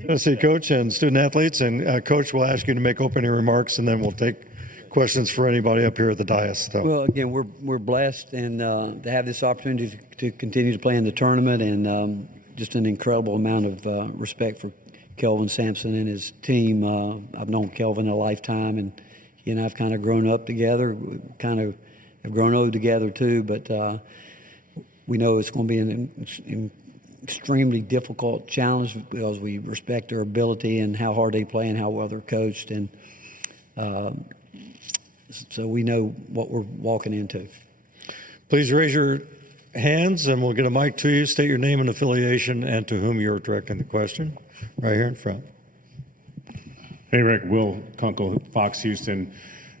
Tennessee coach and student athletes. And Coach will ask you to make opening remarks, and then we'll take questions for anybody up here at the dais. So. Well, again, we're blessed and to have this opportunity to continue to play in the tournament, and just an incredible amount of respect for Kelvin Sampson and his team. I've known Kelvin a lifetime, and he and I have kind of grown up together. We kind of have grown old together too, but we know it's going to be an extremely difficult challenge because we respect their ability and how hard they play and how well they're coached, and so we know what we're walking into. Please raise your hands and we'll get a mic to you. State your name and affiliation and to whom you're directing the question. Right here in front. Hey, Rick. Will Kunkel, Fox Houston.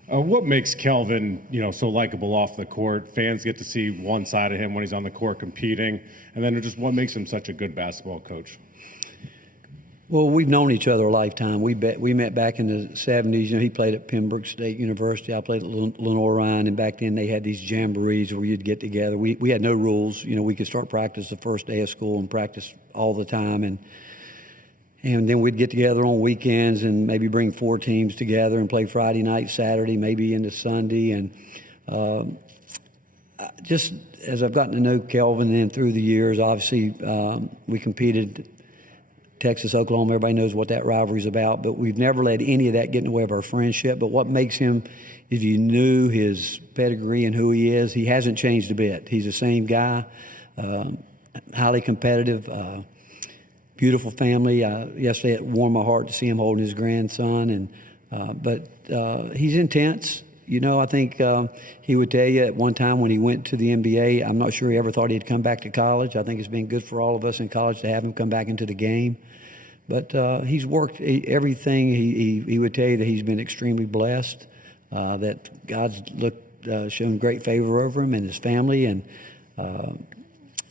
What makes Kelvin, so likable off the court? Fans get to see one side of him when he's on the court competing, and then just what makes him such a good basketball coach? Well, we've known each other a lifetime. We met back in the 70s. He played at Pembroke State University. I played at Lanier, and back then they had these jamborees where you'd get together. We had no rules. We could start practice the first day of school and practice all the time, and then we'd get together on weekends and maybe bring 4 teams together and play Friday night, Saturday, maybe into Sunday. And just as I've gotten to know Kelvin and through the years, obviously we competed Texas, Oklahoma. Everybody knows what that rivalry is about, but we've never let any of that get in the way of our friendship. But what makes him, if you knew his pedigree and who he is, he hasn't changed a bit. He's the same guy, highly competitive, beautiful family. Yesterday it warmed my heart to see him holding his grandson, but he's intense. I think he would tell you at one time when he went to the NBA, I'm not sure he ever thought he'd come back to college. I think it's been good for all of us in college to have him come back into the game. But he's worked everything. He would tell you that he's been extremely blessed, that God's shown great favor over him and his family.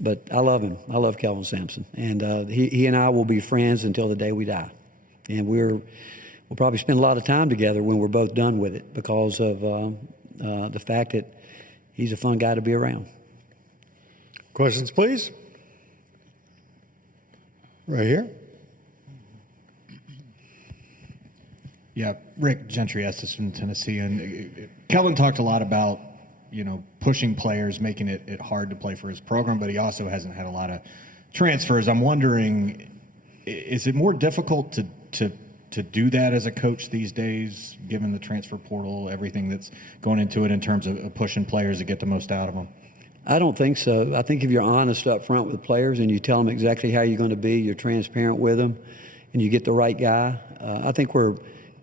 But I love him. I love Kelvin Sampson. And he and I will be friends until the day we die. And we'll probably spend a lot of time together when we're both done with it because of the fact that he's a fun guy to be around. Questions, please? Right here. Yeah, Rick Gentry Estes from Tennessee. And Kelvin talked a lot about, pushing players, making it hard to play for his program, but he also hasn't had a lot of transfers. I'm wondering, is it more difficult to do that as a coach these days, given the transfer portal, everything that's going into it in terms of pushing players to get the most out of them? I don't think so. I think if you're honest up front with the players and you tell them exactly how you're going to be, you're transparent with them, and you get the right guy, I think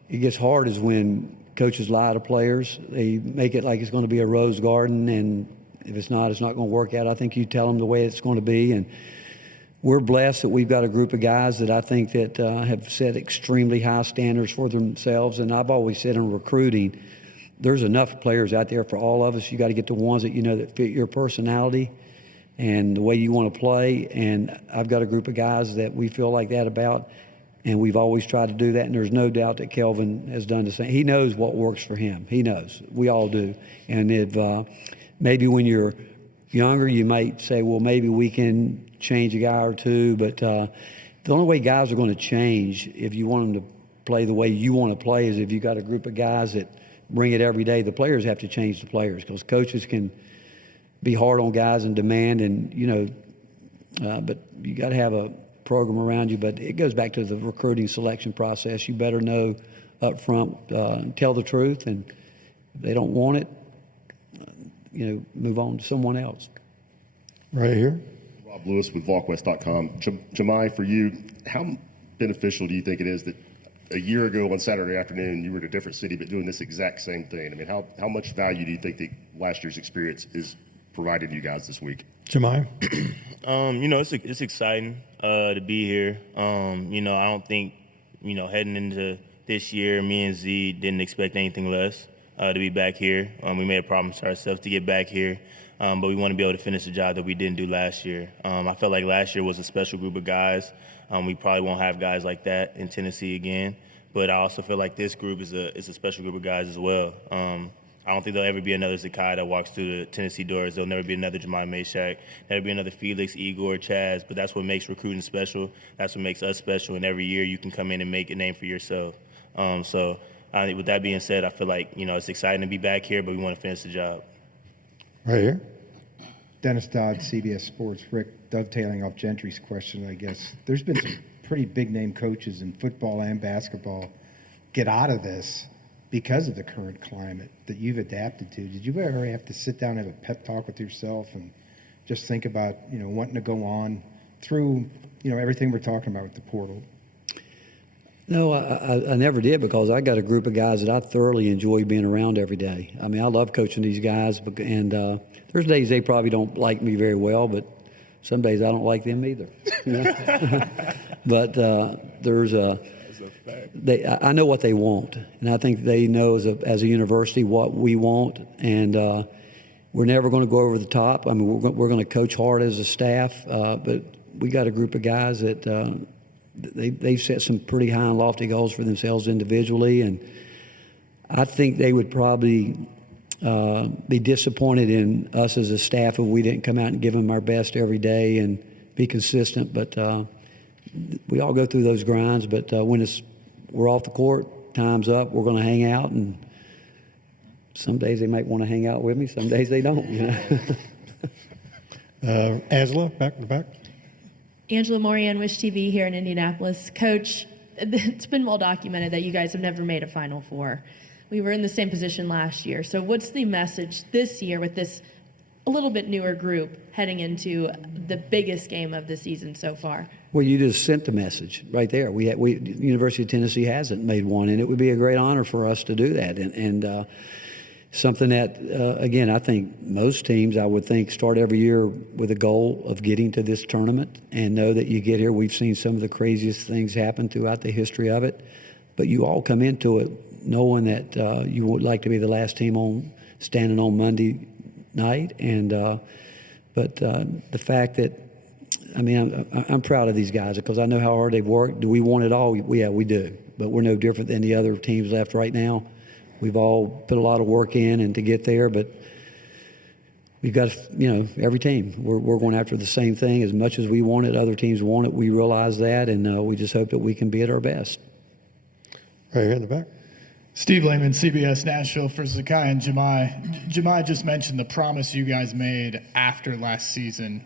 it gets hard is when coaches lie to players. They make it like it's going to be a rose garden, and if it's not going to work out. I think you tell them the way it's going to be, and we're blessed that we've got a group of guys that I think that have set extremely high standards for themselves. And I've always said in recruiting, there's enough players out there for all of us. You got to get the ones that that fit your personality and the way you want to play. And I've got a group of guys that we feel like that about. And we've always tried to do that, and there's no doubt that Kelvin has done the same. He knows what works for him. He knows. We all do. And if maybe when you're younger, you might say, well, maybe we can change a guy or two. But the only way guys are going to change if you want them to play the way you want to play is if you got a group of guys that bring it every day. The players have to change the players because coaches can be hard on guys and demand, and but you got to have a program around you. But it goes back to the recruiting selection process. You better know up front, tell the truth, and if they don't want it, move on to someone else. Right here. Rob Lewis with VaultWest.com. Jahmai, for you, how beneficial do you think it is that a year ago on Saturday afternoon you were in a different city but doing this exact same thing? I mean, how much value do you think that last year's experience is provided you guys this week? Jahmai? It's exciting to be here. I don't think, heading into this year, me and Z didn't expect anything less to be back here. We made a promise to ourselves to get back here, but we want to be able to finish the job that we didn't do last year. I felt like last year was a special group of guys. We probably won't have guys like that in Tennessee again, but I also feel like this group is a special group of guys as well. I don't think there'll ever be another Zakai that walks through the Tennessee doors. There'll never be another Jahmai Mashack. There'll be another Felix, Igor, Chaz. But that's what makes recruiting special. That's what makes us special. And every year you can come in and make a name for yourself. So with that being said, I feel like, it's exciting to be back here, but we want to finish the job. Right here. Dennis Dodd, CBS Sports. Rick, dovetailing off Gentry's question, I guess. There's been some pretty big-name coaches in football and basketball get out of this because of the current climate that you've adapted to. Did you ever have to sit down and have a pep talk with yourself and just think about, wanting to go on through, everything we're talking about with the portal? No, I never did, because I got a group of guys that I thoroughly enjoy being around every day. I mean, I love coaching these guys, and there's days they probably don't like me very well, but some days I don't like them either. But I know what they want, and I think they know as a university what we want, and we're never going to go over the top. I mean, we're going to coach hard as a staff, but we got a group of guys that they've set some pretty high and lofty goals for themselves individually, and I think they would probably be disappointed in us as a staff if we didn't come out and give them our best every day and be consistent. But we all go through those grinds. But when we're off the court, time's up, we're going to hang out, and some days they might want to hang out with me, some days they don't. Angela, back in the back. Angela Morian, Wish TV here in Indianapolis. Coach, it's been well documented that you guys have never made a Final Four. We were in the same position last year. So what's the message this year with this a little bit newer group heading into the biggest game of the season so far? Well, you just sent the message right there. The University of Tennessee hasn't made one, and it would be a great honor for us to do that. And something that, again, I think most teams, I would think, start every year with a goal of getting to this tournament and know that you get here. We've seen some of the craziest things happen throughout the history of it. But you all come into it knowing that you would like to be the last team standing on Monday night. And but the fact that, I mean, I'm proud of these guys because I know how hard they've worked. Do we want it all? Yeah, we do. But we're no different than the other teams left right now. We've all put a lot of work in and to get there, but we've got, every team. We're going after the same thing. As much as we want it, other teams want it. We realize that, and we just hope that we can be at our best. Right here in the back. Steve Lehman, CBS Nashville for Zakai and Jahmai. Jahmai just mentioned the promise you guys made after last season.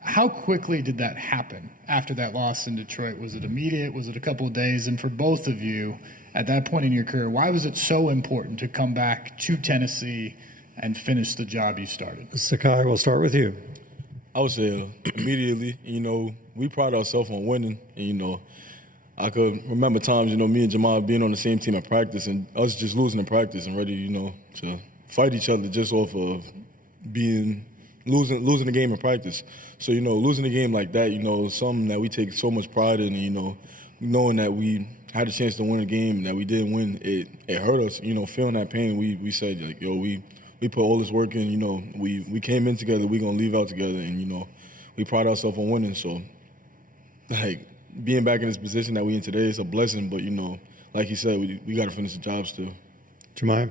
How quickly did that happen after that loss in Detroit? Was it immediate? Was it a couple of days? And for both of you, at that point in your career, why was it so important to come back to Tennessee and finish the job you started? Zakai, we'll start with you. I would say immediately. We pride ourselves on winning. And, I could remember times, me and Jahmai being on the same team at practice and us just losing in practice and ready, to fight each other just off of losing the game in practice. So, losing the game like that, something that we take so much pride in, and, knowing that we had a chance to win a game and that we didn't win, it hurt us. Feeling that pain, we said, like, we put all this work in, we came in together, we going to leave out together, and, we pride ourselves on winning. So, like, being back in this position that we in today is a blessing, but, like you said, we got to finish the job still. Jahmai?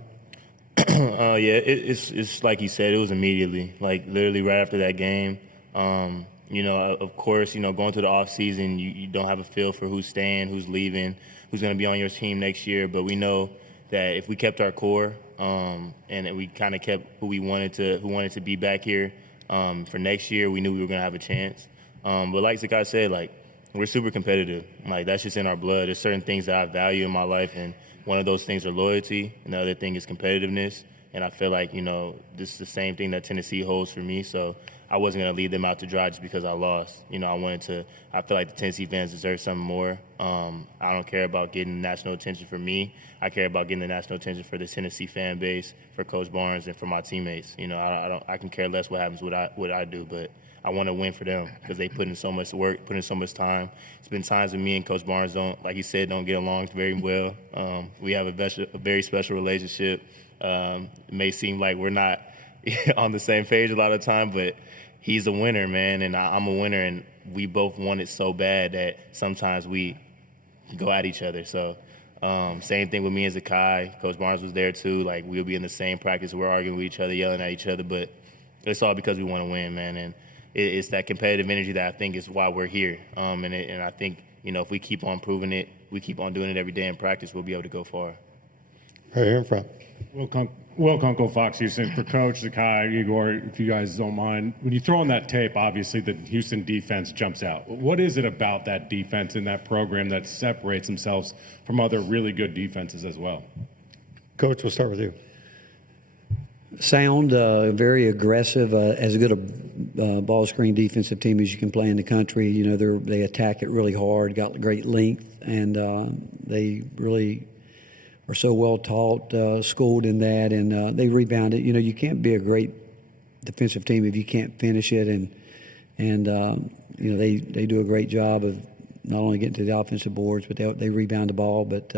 Yeah, it's like you said, it was immediately, like literally right after that game. Of course, going through the off season, you don't have a feel for who's staying, who's leaving, who's going to be on your team next year. But we know that if we kept our core and that we kind of kept who wanted to be back here for next year, we knew we were going to have a chance. But like Zakai said, like, we're super competitive. Like, that's just in our blood. There's certain things that I value in my life, and one of those things are loyalty, and the other thing is competitiveness. And I feel like, this is the same thing that Tennessee holds for me. So I wasn't going to leave them out to dry just because I lost. I feel like the Tennessee fans deserve something more. I don't care about getting national attention for me. I care about getting the national attention for the Tennessee fan base, for Coach Barnes, and for my teammates. I can care less what happens what I do, but I want to win for them because they put in so much work, put in so much time. It's been times when me and Coach Barnes don't get along very well. We have a very special relationship. It may seem like we're not on the same page a lot of the time, but he's a winner, man, and I'm a winner, and we both want it so bad that sometimes we go at each other. So Same thing with me and Zakai. Coach Barnes was there too. Like, we'll be in the same practice. We're arguing with each other, yelling at each other, but it's all because we want to win, man. And it's that competitive energy that I think is why we're here. And I think, if we keep on proving it, we keep on doing it every day in practice, we'll be able to go far. Right here in front. Will Kunkel, Fox Houston. For Coach, Zakai, Igor, if you guys don't mind, when you throw on that tape, obviously the Houston defense jumps out. What is it about that defense and that program that separates themselves from other really good defenses as well? Coach, we'll start with you. Sound, very aggressive, as good a ball screen defensive team as you can play in the country. They attack it really hard, got great length, and they really are so well taught, schooled in that, and they rebound it. You can't be a great defensive team if you can't finish it, and they do a great job of not only getting to the offensive boards, but they rebound the ball, but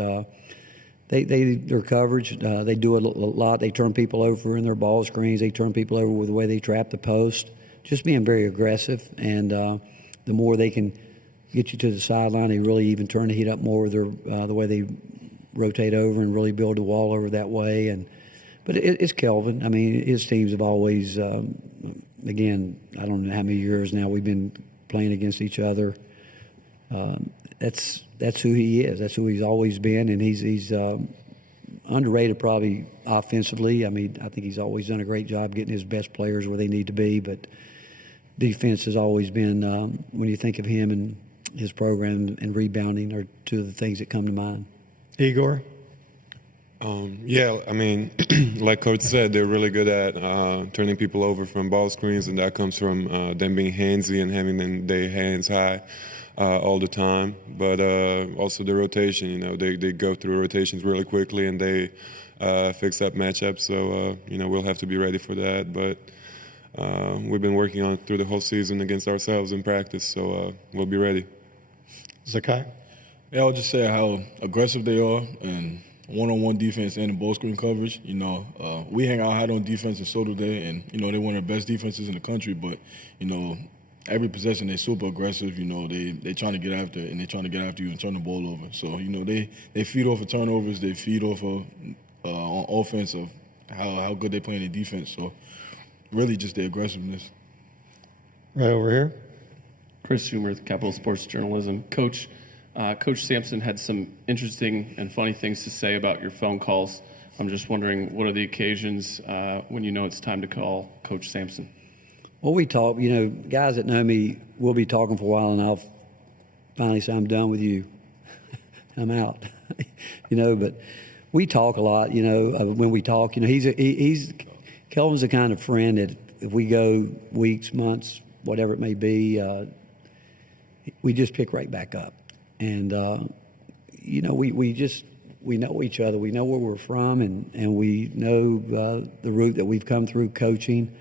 their coverage, they do a lot. They turn people over in their ball screens. They turn people over with the way they trap the post. Just being very aggressive, and the more they can get you to the sideline, they really even turn the heat up more with the way they rotate over and really build a wall over that way. But it's Kelvin. I mean, his teams have always, again, I don't know how many years now we've been playing against each other. That's who he is. That's who he's always been, and he's underrated probably offensively. I mean, I think he's always done a great job getting his best players where they need to be, but defense has always been, when you think of him and his program, and rebounding are two of the things that come to mind. Igor? Yeah, I mean, like Coach said, they're really good at turning people over from ball screens, and that comes from them being handsy and having their hands high all the time. But also the rotation, they go through rotations really quickly, and they fix up matchups. So, we'll have to be ready for that. But we've been working on it through the whole season against ourselves in practice, so we'll be ready. Zakai? Yeah, I'll just say how aggressive they are, and one-on-one defense and the ball screen coverage. We hang out hard on defense, and so do they. And they're one of the best defenses in the country. But every possession they're super aggressive. They trying to get after it, and they're trying to get after you and turn the ball over. So they feed off of turnovers. They feed off of on offense of how good they play in the defense. So really just the aggressiveness. Right over here. Chris Schumer with Capital Sports Journalism. Coach Sampson had some interesting and funny things to say about your phone calls. I'm just wondering, what are the occasions when it's time to call Coach Sampson? Well, we talk, guys that know me, we'll be talking for a while, and I'll finally say, I'm done with you. I'm out. But we talk a lot, when we talk. Kelvin's the kind of friend that if we go weeks, months, whatever it may be, we just pick right back up. And, we know each other. We know where we're from, and we know the route that we've come through coaching.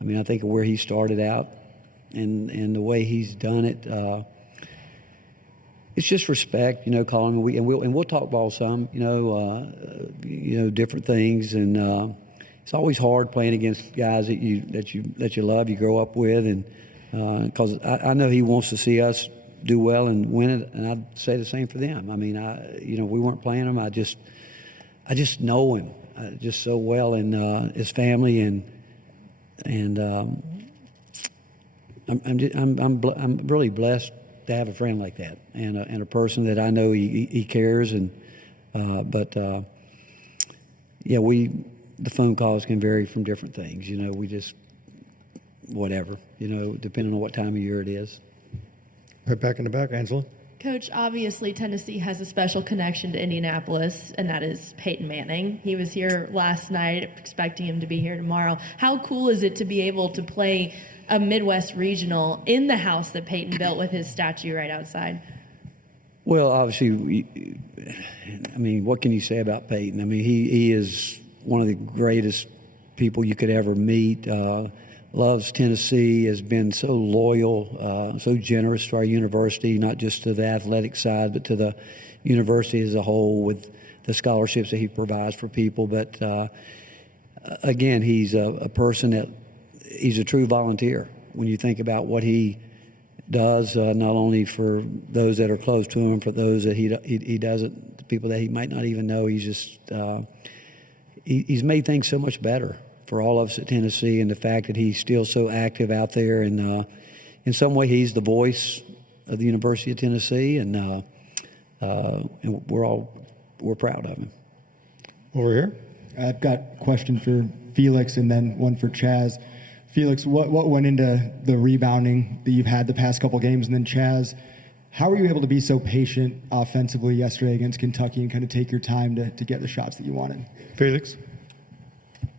I mean, I think of where he started out and the way he's done it. It's just respect, calling him. We'll talk ball some, different things. And it's always hard playing against guys that you love, you grow up with. And because I know he wants to see us do well and win it, and I'd say the same for them. I mean, we weren't playing him. I just know him just so well, and his family, and I'm really blessed to have a friend like that, and a person that I know he cares, and the phone calls can vary from different things. We just whatever, depending on what time of year it is. Right back in the back, Angela. Coach, obviously Tennessee has a special connection to Indianapolis, and that is Peyton Manning. He was here last night, expecting him to be here tomorrow. How cool is it to be able to play a Midwest regional in the house that Peyton built with his statue right outside? Well, obviously, what can you say about Peyton? I mean, he is one of the greatest people you could ever meet. Loves Tennessee, has been so loyal, so generous to our university, not just to the athletic side, but to the university as a whole with the scholarships that he provides for people. But again, he's a person that he's a true volunteer. When you think about what he does, not only for those that are close to him, for those that he doesn't, people that he might not even know. He's just he's made things so much better for all of us at Tennessee, and the fact that he's still so active out there. And in some way, he's the voice of the University of Tennessee, and we're proud of him. Over here. I've got a question for Felix and then one for Chaz. Felix, what went into the rebounding that you've had the past couple games? And then Chaz, how were you able to be so patient offensively yesterday against Kentucky and kind of take your time to get the shots that you wanted? Felix?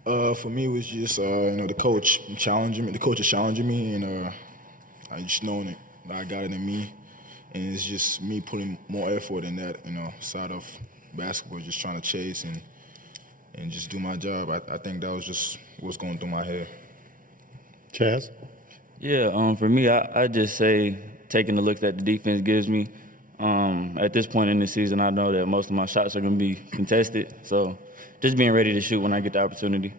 For me, it was just, the coach challenging me. The coach is challenging me, and I just knowing that I got it in me. And it's just me putting more effort in that, side of basketball, just trying to chase and just do my job. I think that was just what's going through my head. Chaz? Yeah, for me, I just say taking the looks that the defense gives me. At this point in the season, I know that most of my shots are going to be contested. So just being ready to shoot when I get the opportunity.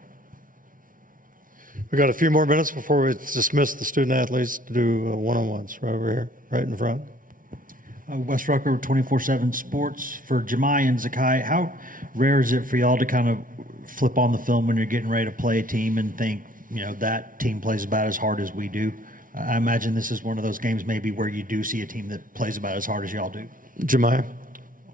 We've got a few more minutes before we dismiss the student athletes to do one-on-ones right over here, right in front. Wes Rucker, 24/7 Sports. For Jahmai and Zakai, how rare is it for y'all to kind of flip on the film when you're getting ready to play a team and think, that team plays about as hard as we do? I imagine this is one of those games maybe where you do see a team that plays about as hard as y'all do. Jahmai?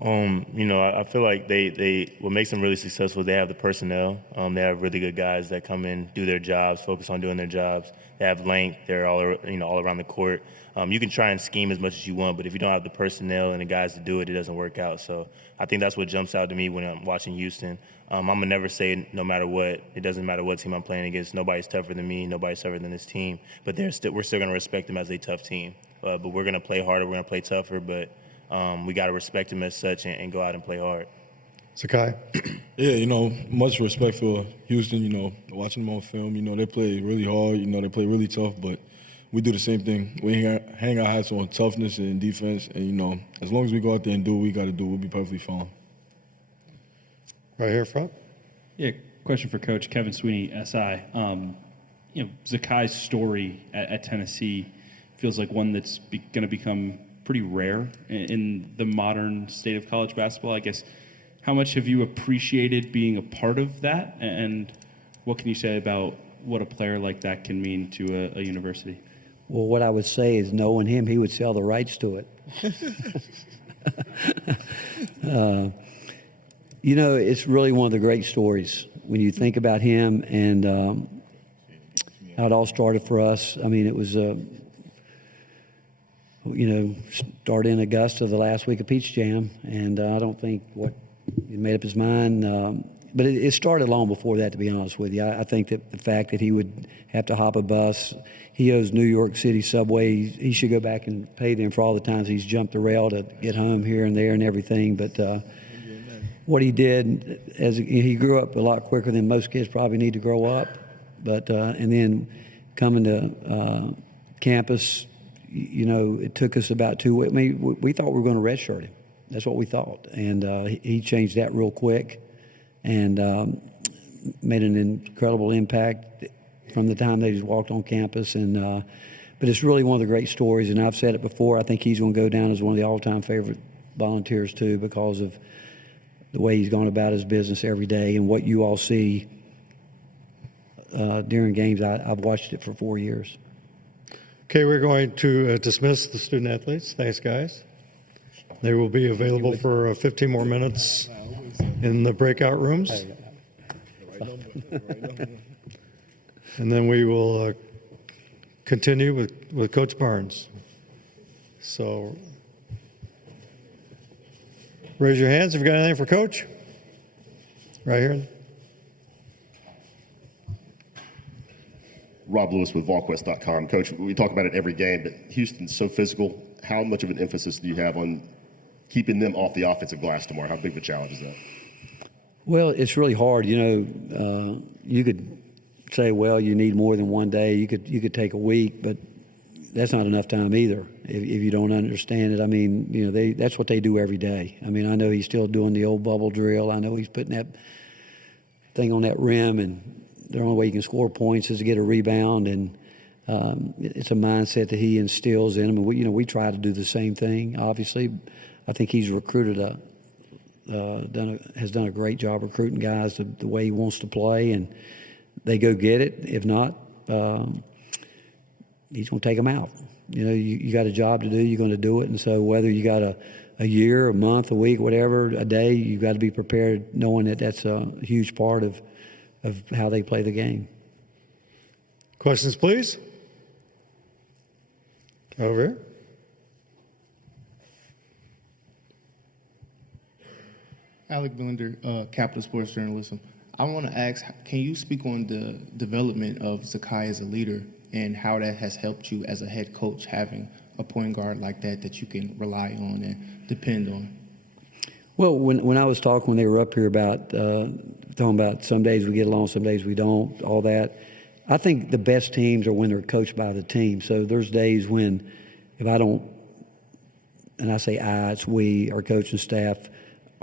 I feel like they what makes them really successful, they have the personnel. They have really good guys that come in, do their jobs, focus on doing their jobs. They have length. They're all around the court. You can try and scheme as much as you want, but if you don't have the personnel and the guys to do it, it doesn't work out. So I think that's what jumps out to me when I'm watching Houston. I'm going to never say no matter what. It doesn't matter what team I'm playing against. Nobody's tougher than me. Nobody's tougher than this team. But we're still going to respect them as a tough team. But we're going to play harder. We're going to play tougher. But we got to respect them as such and go out and play hard. Sakai? Yeah, much respect for Houston, watching them on film. They play really hard. They play really tough, but we do the same thing. We hang our hats on toughness and defense, and, as long as we go out there and do what we got to do, we'll be perfectly fine. Right here front. Yeah, question for Coach Kevin Sweeney, SI. Zakai's story at Tennessee feels like one that's going to become pretty rare in the modern state of college basketball. I guess, how much have you appreciated being a part of that, and what can you say about what a player like that can mean to a university? Well, what I would say is, knowing him, he would sell the rights to it. It's really one of the great stories when you think about him and how it all started for us. I mean, it was, started in Augusta the last week of Peach Jam, and I don't think he made up his mind. But it started long before that, to be honest with you. I think that the fact that he would have to hop a bus, he owes New York City subway. He should go back and pay them for all the times he's jumped the rail to get home here and there and everything. But what he did, as he grew up a lot quicker than most kids probably need to grow up. But and then coming to campus, it took us about 2 weeks. I mean, we thought we were going to redshirt him. That's what we thought, and he changed that real quick. And made an incredible impact from the time they just walked on campus. And but it's really one of the great stories, and I've said it before, I think he's going to go down as one of the all-time favorite volunteers too, because of the way he's gone about his business every day and what you all see during games. I've watched it for 4 years. Okay, we're going to dismiss the student athletes. Thanks, guys. They will be available for 15 more minutes in the breakout rooms. And then we will continue with Coach Barnes. So raise your hands if you've got anything for Coach. Right here. Rob Lewis with VolQuest.com. Coach, we talk about it every game, but Houston's so physical. How much of an emphasis do you have on keeping them off the offensive glass tomorrow? How big of a challenge is that? Well, it's really hard. You could say, well, you need more than 1 day. You could take a week, but that's not enough time either if you don't understand it. I mean, that's what they do every day. I mean, I know he's still doing the old bubble drill. I know he's putting that thing on that rim, and the only way you can score points is to get a rebound, and it's a mindset that he instills in them. And we try to do the same thing. Obviously, I think he's recruited has done a great job recruiting guys the way he wants to play, and they go get it. If not, he's going to take them out. You got a job to do, you're going to do it. And so whether you got a year, a month, a week, whatever, a day, you've got to be prepared knowing that that's a huge part of how they play the game. Questions, please? Over here. Alec Blender, Capital Sports Journalism. I want to ask, can you speak on the development of Zakai as a leader and how that has helped you as a head coach, having a point guard like that you can rely on and depend on? Well, when I was talking, when they were up here about talking about some days we get along, some days we don't, all that, I think the best teams are when they're coached by the team. So there's days when if I don't, and I say it's we, our coaching staff,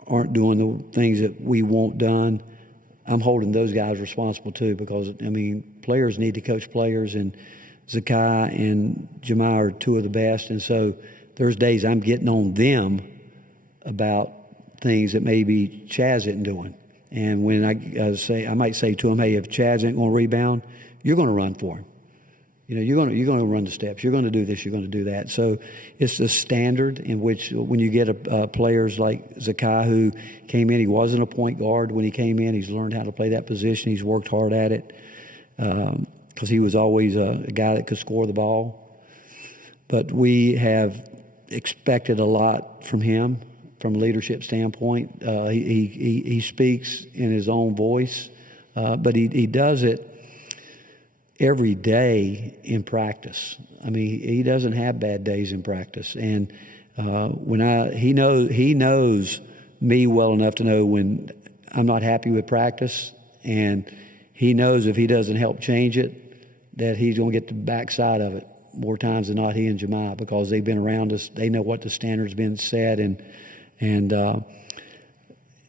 aren't doing the things that we want done, I'm holding those guys responsible too, because, players need to coach players, and Zakai and Jahmai are two of the best. And so there's days I'm getting on them about things that maybe Chaz isn't doing. And when I might say to him, hey, if Chaz ain't going to rebound, you're going to run for him. You're going to run the steps. You're going to do this. You're going to do that. So it's the standard in which when you get players like Zakai, who came in, he wasn't a point guard when he came in. He's learned how to play that position. He's worked hard at it because he was always a guy that could score the ball. But we have expected a lot from him from a leadership standpoint. He speaks in his own voice, but he does it every day in practice. He doesn't have bad days in practice, and he knows me well enough to know when I'm not happy with practice, and he knows if he doesn't help change it, that he's going to get the backside of it more times than not. He and Jahmai, because they've been around us, they know what the standard's been set, and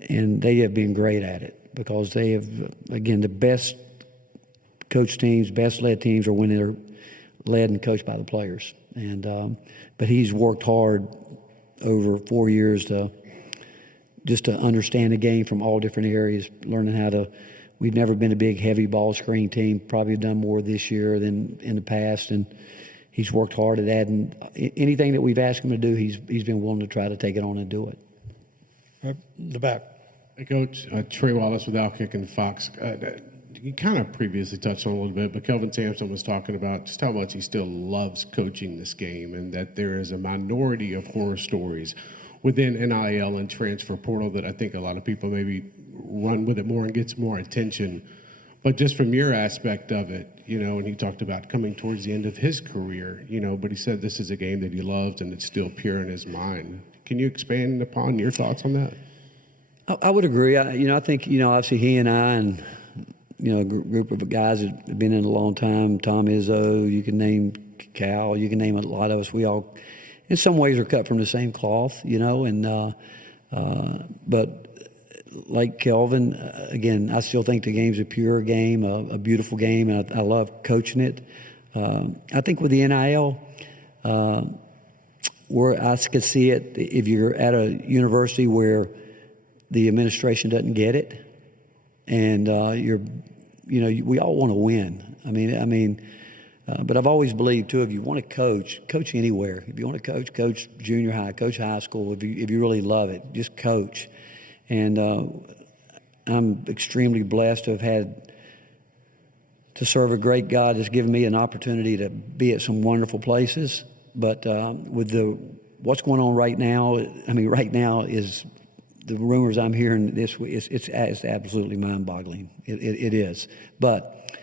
they have been great at it, because they have, again, the best coach teams, best led teams are when they're led and coached by the players. But he's worked hard over 4 years to understand the game from all different areas, learning how to. We've never been a big heavy ball screen team. Probably done more this year than in the past, and he's worked hard at adding anything that we've asked him to do. He's been willing to try to take it on and do it. The back. Hey, Coach, Trey Wallace with Outkick and Fox. You kind of previously touched on a little bit, but Kelvin Sampson was talking about just how much he still loves coaching this game, and that there is a minority of horror stories within NIL and transfer portal that I think a lot of people maybe run with it more and gets more attention. But just from your aspect of it, and he talked about coming towards the end of his career, but he said this is a game that he loves and it's still pure in his mind. Can you expand upon your thoughts on that? I would agree. I think, obviously he and I and, a group of guys that have been in a long time, Tom Izzo, you can name Cal, you can name a lot of us. We all, in some ways, are cut from the same cloth, but like Kelvin, again, I still think the game's a pure game, a beautiful game, and I love coaching it. I think with the NIL, where I could see it, if you're at a university where the administration doesn't get it, and we all want to win. But I've always believed too, if you want to coach anywhere. If you want to coach junior high, coach high school. If you really love it, just coach. And I'm extremely blessed to have had to serve a great God that's given me an opportunity to be at some wonderful places. But with what's going on right now, right now is the rumors I'm hearing this week. It's absolutely mind-boggling. It is. But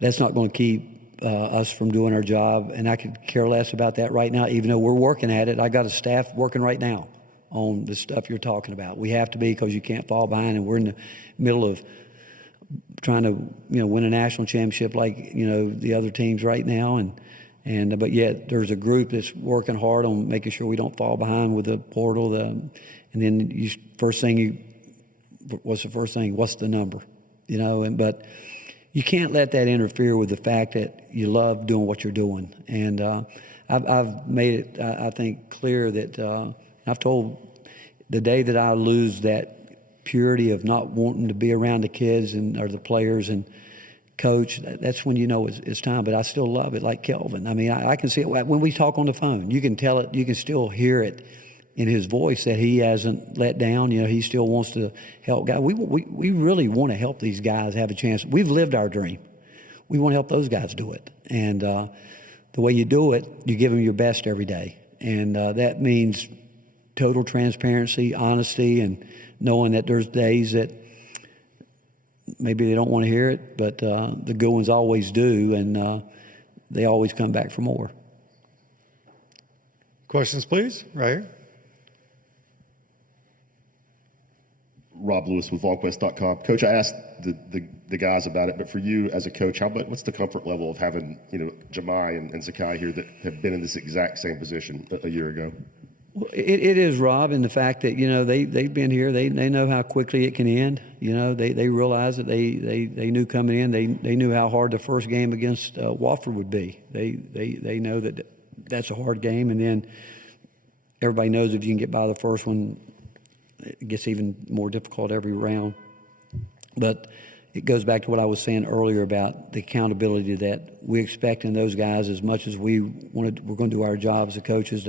that's not going to keep us from doing our job, and I could care less about that right now, even though we're working at it. I got a staff working right now on the stuff you're talking about. We have to be, because you can't fall behind, and we're in the middle of trying to win a national championship like the other teams right now, and but yet there's a group that's working hard on making sure we don't fall behind with the portal. And then what's the first thing? What's the number? But you can't let that interfere with the fact that you love doing what you're doing. And I've made it, I think, clear that I've told the day that I lose that purity of not wanting to be around the kids or the players and coach, that's when you know it's time. But I still love it, like Kelvin. I mean, I can see it when we talk on the phone. You can tell it. You can still hear it in his voice that he hasn't let down. You know, he still wants to help guys. We really want to help these guys have a chance. We've lived our dream. We want to help those guys do it. And the way you do it, you give them your best every day. And that means total transparency, honesty, and knowing that there's days that maybe they don't want to hear it, but the good ones always do, and they always come back for more. Questions, please, right here. Rob Lewis with VolQuest.com. Coach, I asked the guys about it, but for you as a coach, what's the comfort level of having Jahmai and Zakai here that have been in this exact same position a year ago? Well, it is, Rob, and the fact that they've been here, they know how quickly it can end. They realize that they knew coming in, they knew how hard the first game against Wofford would be. They know that that's a hard game, and then everybody knows if you can get by the first one, it gets even more difficult every round. But it goes back to what I was saying earlier about the accountability that we expect in those guys as much as we're going to do our job as coaches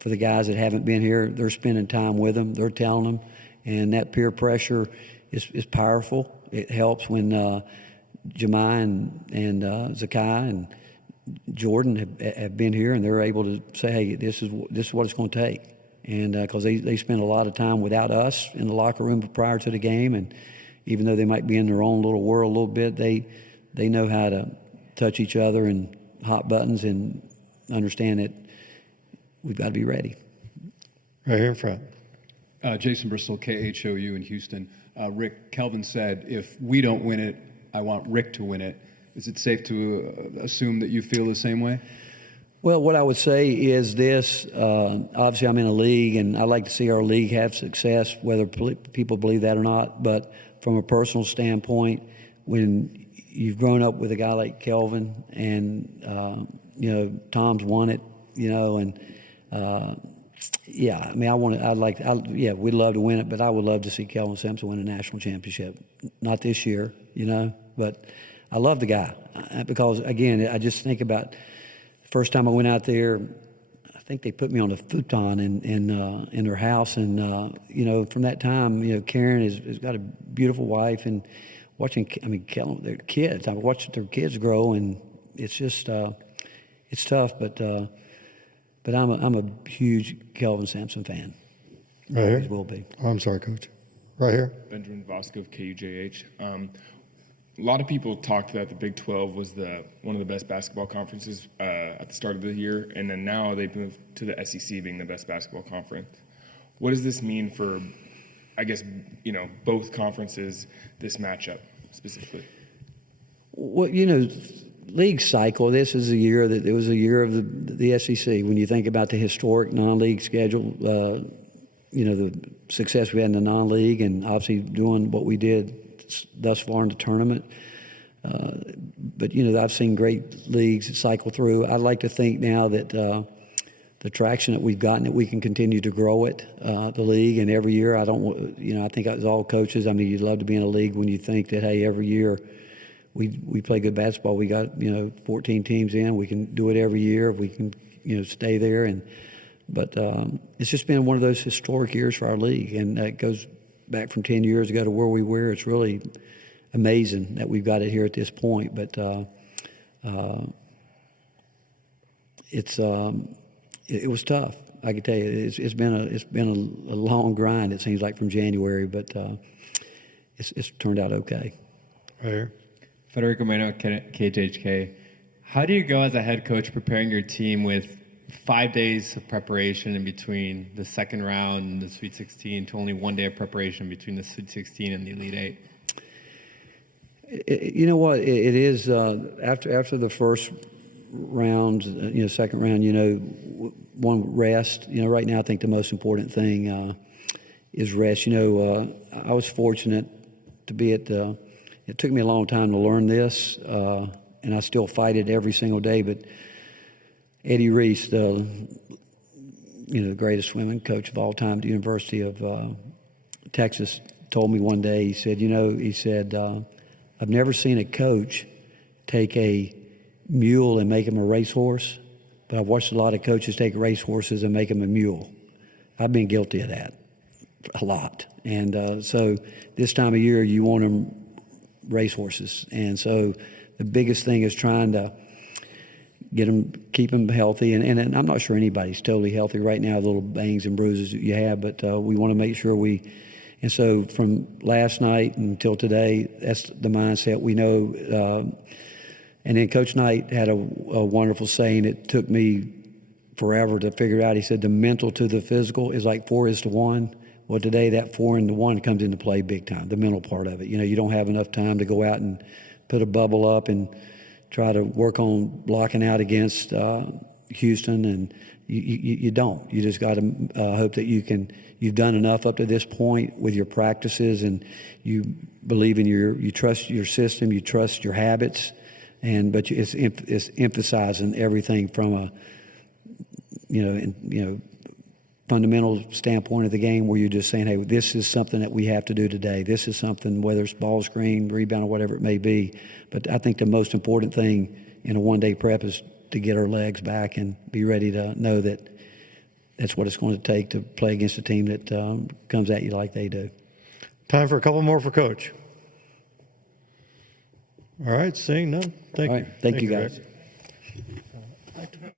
for the guys that haven't been here. They're spending time with them. They're telling them. And that peer pressure is powerful. It helps when Jahmai and Zakai and Jordan have been here, and they're able to say, hey, this is what it's going to take. And because they spend a lot of time without us in the locker room prior to the game, and even though they might be in their own little world a little bit, they know how to touch each other and hot buttons and understand that we've got to be ready. Right here in front. Jason Bristol, KHOU in Houston. Rick, Kelvin said, if we don't win it, I want Rick to win it. Is it safe to assume that you feel the same way? Well, what I would say is this. Obviously, I'm in a league, and I like to see our league have success, whether people believe that or not. But from a personal standpoint, when you've grown up with a guy like Kelvin and, Tom's won it, and yeah, I mean, we'd love to win it, but I would love to see Kelvin Sampson win a national championship. Not this year, but I love the guy because, again, I just think about the first time I went out there, I think they put me on a futon in their house. And, from that time, Karen has got a beautiful wife, and watching, Kelvin, their kids, I watched their kids grow, and it's just, it's tough, but I'm a huge Kelvin Sampson fan. Right here? Always will be. Oh, I'm sorry, Coach. Right here. Benjamin Vasco of KUJH. A lot of people talked that the Big 12 was one of the best basketball conferences at the start of the year, and then now they've moved to the SEC being the best basketball conference. What does this mean for, I guess, both conferences, this matchup specifically? Well, league cycle, this is a year that it was a year of the SEC. When you think about the historic non-league schedule, the success we had in the non-league, and obviously doing what we did thus far in the tournament. But I've seen great leagues cycle through. I'd like to think now that the traction that we've gotten, that we can continue to grow it, the league, and every year I think as all coaches, you'd love to be in a league when you think that, hey, every year we play good basketball. We got 14 teams in. We can do it every year. We can stay there. But it's just been one of those historic years for our league, and it goes back from 10 years ago to where we were. It's really amazing that we've got it here at this point. But it was tough. I can tell you, it's been a long grind. It seems like from January, but it's turned out okay. Right here. Federico Mano, KJHK. How do you go as a head coach preparing your team with 5 days of preparation in between the second round and the Sweet 16 to only 1 day of preparation between the Sweet 16 and the Elite Eight? You know what? It is after the first round, second round, one rest. Right now I think the most important thing is rest. I was fortunate to be at it took me a long time to learn this, and I still fight it every single day, but Eddie Reese, the the greatest swimming coach of all time at the University of Texas, told me one day, he said, I've never seen a coach take a mule and make him a racehorse, but I've watched a lot of coaches take racehorses and make them a mule. I've been guilty of that a lot. And so this time of year, you want them racehorses. And so the biggest thing is trying to keep them healthy. And I'm not sure anybody's totally healthy right now, little bangs and bruises that you have, but we want to make sure and so from last night until today, that's the mindset we know. And then Coach Knight had a wonderful saying. It took me forever to figure out. He said the mental to the physical is like 4:1. Well, today that 4:1 comes into play big time, the mental part of it. You don't have enough time to go out and put a bubble up and try to work on blocking out against Houston, and you don't. You just got to hope that you've done enough up to this point with your practices, and you believe in you trust your system, you trust your habits, but it's emphasizing everything from a fundamental standpoint of the game, where you're just saying, hey, this is something that we have to do today. This is something, whether it's ball screen, rebound, or whatever it may be. But I think the most important thing in a one-day prep is to get our legs back and be ready to know that that's what it's going to take to play against a team that comes at you like they do. Time for a couple more for Coach. All right, seeing none. Thank you. Thank you, guys. Greg.